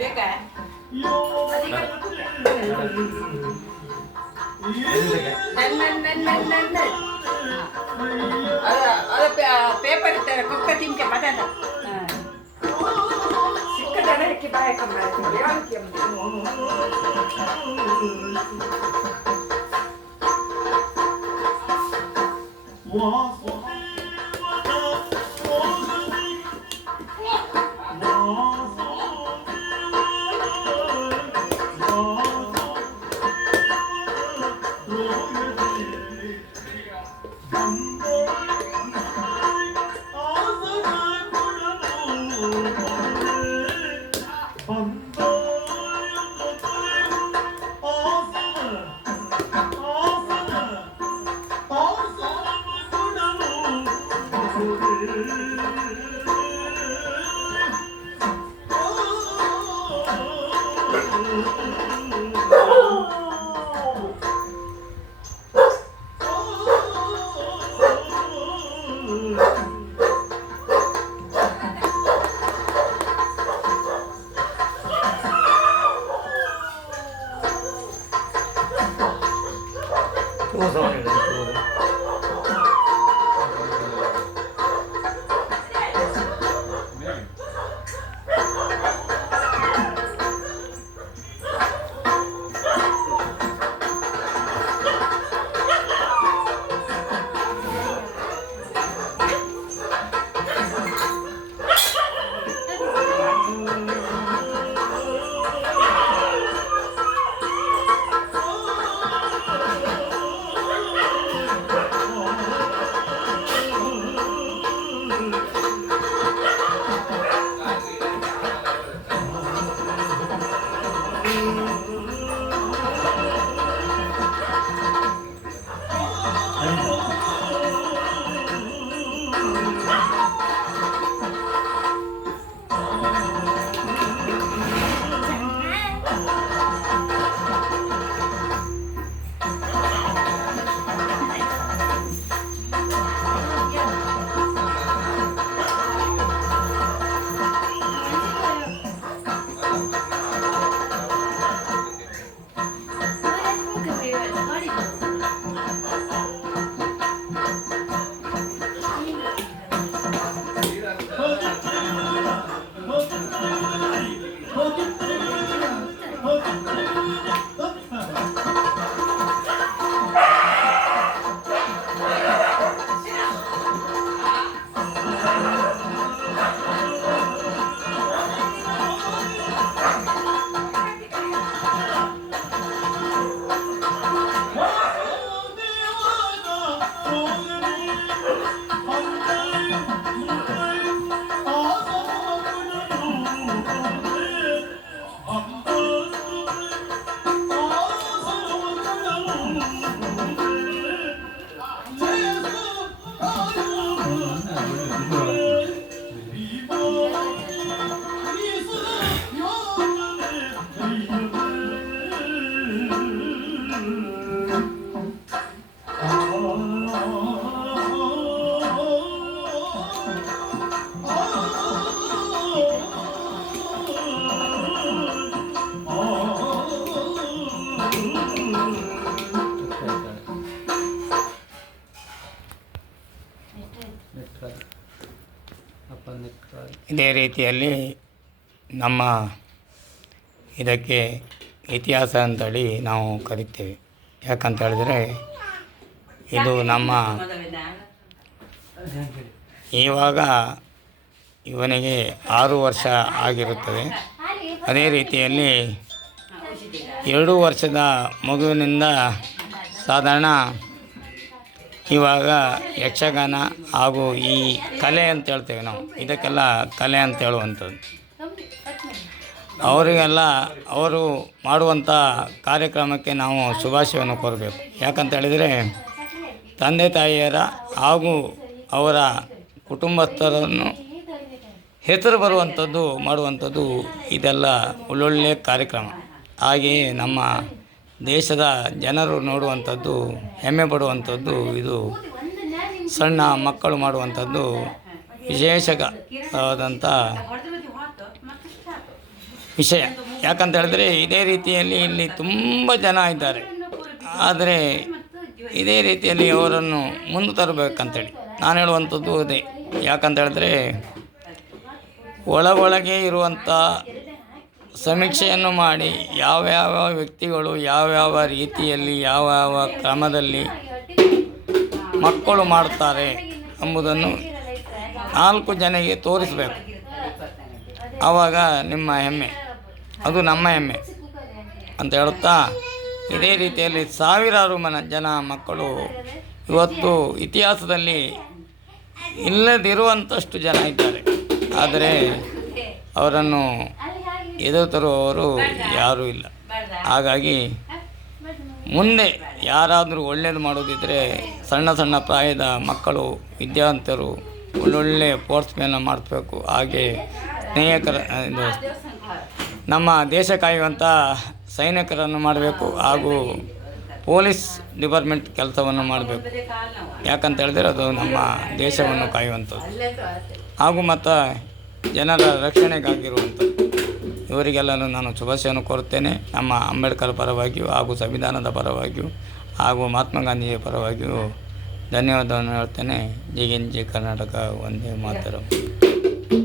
ಬೇಕಾ ಪೇಪರ್ ಇರ್ತಾರೆ ಕುಕ್ಕ ತಿಂಕೆ ಪದಾರ್ಥ ಸಿಕ್ಕದಕ್ಕೆ ಬಾಯಕ ಇದೇ ರೀತಿಯಲ್ಲಿ ನಮ್ಮ ಇದಕ್ಕೆ ಇತಿಹಾಸ ಅಂತೇಳಿ ನಾವು ಕರಿತೇವೆ. ಯಾಕಂತ ಹೇಳಿದರೆ ಇದು ನಮ್ಮ ಇವಾಗ ಇವನಿಗೆ 6 ವರ್ಷ ಆಗಿರುತ್ತದೆ. ಅದೇ ರೀತಿಯಲ್ಲಿ 2 ವರ್ಷದ ಮಗುವಿನಿಂದ ಸಾಧಾರಣ ಇವಾಗ ಯಕ್ಷಗಾನ ಹಾಗೂ ಈ ಕಲೆ ಅಂತ ಹೇಳ್ತೇವೆ ನಾವು, ಇದಕ್ಕೆಲ್ಲ ಕಲೆ ಅಂತ ಹೇಳುವಂಥದ್ದು. ಅವರಿಗೆಲ್ಲ ಅವರು ಮಾಡುವಂಥ ಕಾರ್ಯಕ್ರಮಕ್ಕೆ ನಾವು ಶುಭಾಶಯವನ್ನು ಕೋರಬೇಕು. ಯಾಕಂತ ಹೇಳಿದರೆ ತಂದೆ ತಾಯಿಯರ ಹಾಗೂ ಅವರ ಕುಟುಂಬಸ್ಥರನ್ನು ಹೆಸರು ಬರುವಂಥದ್ದು ಮಾಡುವಂಥದ್ದು ಇದೆಲ್ಲ ಒಳ್ಳೊಳ್ಳೆಯ ಕಾರ್ಯಕ್ರಮ. ಹಾಗೆಯೇ ನಮ್ಮ ದೇಶದ ಜನರು ನೋಡುವಂಥದ್ದು, ಹೆಮ್ಮೆ ಪಡುವಂಥದ್ದು ಇದು ಸಣ್ಣ ಮಕ್ಕಳು ಮಾಡುವಂಥದ್ದು ವಿಶೇಷವಾದಂಥ ವಿಷಯ. ಯಾಕಂತ ಹೇಳಿದ್ರೆ ಇದೇ ರೀತಿಯಲ್ಲಿ ಇಲ್ಲಿ ತುಂಬ ಜನ ಇದ್ದಾರೆ. ಆದರೆ ಇದೇ ರೀತಿಯಲ್ಲಿ ಅವರನ್ನು ಮುಂದೆ ತರಬೇಕಂತೇಳಿ ನಾನು ಹೇಳುವಂಥದ್ದು ಅದೇ. ಯಾಕಂತ ಹೇಳಿದ್ರೆ ಒಳಗೊಳಗೆ ಇರುವಂಥ ಸಮೀಕ್ಷೆಯನ್ನು ಮಾಡಿ ಯಾವ್ಯಾವ ವ್ಯಕ್ತಿಗಳು ಯಾವ್ಯಾವ ರೀತಿಯಲ್ಲಿ ಯಾವ್ಯಾವ ಕ್ರಮದಲ್ಲಿ ಮಕ್ಕಳು ಮಾಡುತ್ತಾರೆ ಎಂಬುದನ್ನು 4 ಜನರಿಗೆ ತೋರಿಸಬೇಕು. ಆವಾಗ ನಿಮ್ಮ ಹೆಮ್ಮೆ, ಅದು ನಮ್ಮ ಹೆಮ್ಮೆ ಅಂತ ಹೇಳುತ್ತಾ, ಇದೇ ರೀತಿಯಲ್ಲಿ ಸಾವಿರಾರು ಜನ ಮಕ್ಕಳು ಇವತ್ತು ಇತಿಹಾಸದಲ್ಲಿ ಇಲ್ಲದಿರುವಂಥಷ್ಟು ಜನ ಇದ್ದಾರೆ. ಆದರೆ ಅವರನ್ನು ಎದುರು ತರುವವರು ಯಾರೂ ಇಲ್ಲ. ಹಾಗಾಗಿ ಮುಂದೆ ಯಾರಾದರೂ ಒಳ್ಳೆಯದು ಮಾಡೋದಿದ್ದರೆ ಸಣ್ಣ ಸಣ್ಣ ಪ್ರಾಯದ ಮಕ್ಕಳು ವಿದ್ಯಾವಂತರು ಒಳ್ಳೊಳ್ಳೆ ಸ್ಪೋರ್ಟ್ಸ್ಮೆನ್ನ ಮಾಡಿಸ್ಬೇಕು. ಹಾಗೆ ಸ್ನೇಹಿತರ ಇದು ನಮ್ಮ ದೇಶ ಕಾಯುವಂಥ ಸೈನಿಕರನ್ನು ಮಾಡಬೇಕು. ಹಾಗೂ ಪೊಲೀಸ್ ಡಿಪಾರ್ಟ್ಮೆಂಟ್ ಕೆಲಸವನ್ನು ಮಾಡಬೇಕು. ಯಾಕಂತ ಹೇಳಿದ್ರೆ ಅದು ನಮ್ಮ ದೇಶವನ್ನು ಕಾಯುವಂಥದ್ದು ಹಾಗೂ ಮತ್ತು ಜನರ ರಕ್ಷಣೆಗಾಗಿರುವಂಥದ್ದು. ಇವರಿಗೆಲ್ಲನೂ ನಾನು ಶುಭಾಶಯವನ್ನು ಕೋರುತ್ತೇನೆ. ನಮ್ಮ ಅಂಬೇಡ್ಕರ್ ಪರವಾಗಿಯೂ ಹಾಗೂ ಸಂವಿಧಾನದ ಪರವಾಗಿಯೂ ಹಾಗೂ ಮಹಾತ್ಮ ಗಾಂಧಿಯ ಪರವಾಗಿಯೂ ಧನ್ಯವಾದವನ್ನು ಹೇಳ್ತೇನೆ. ಜೈ ಹಿಂದ್, ಜೈ ಕರ್ನಾಟಕ, ವಂದೇ ಮಾತರಂ.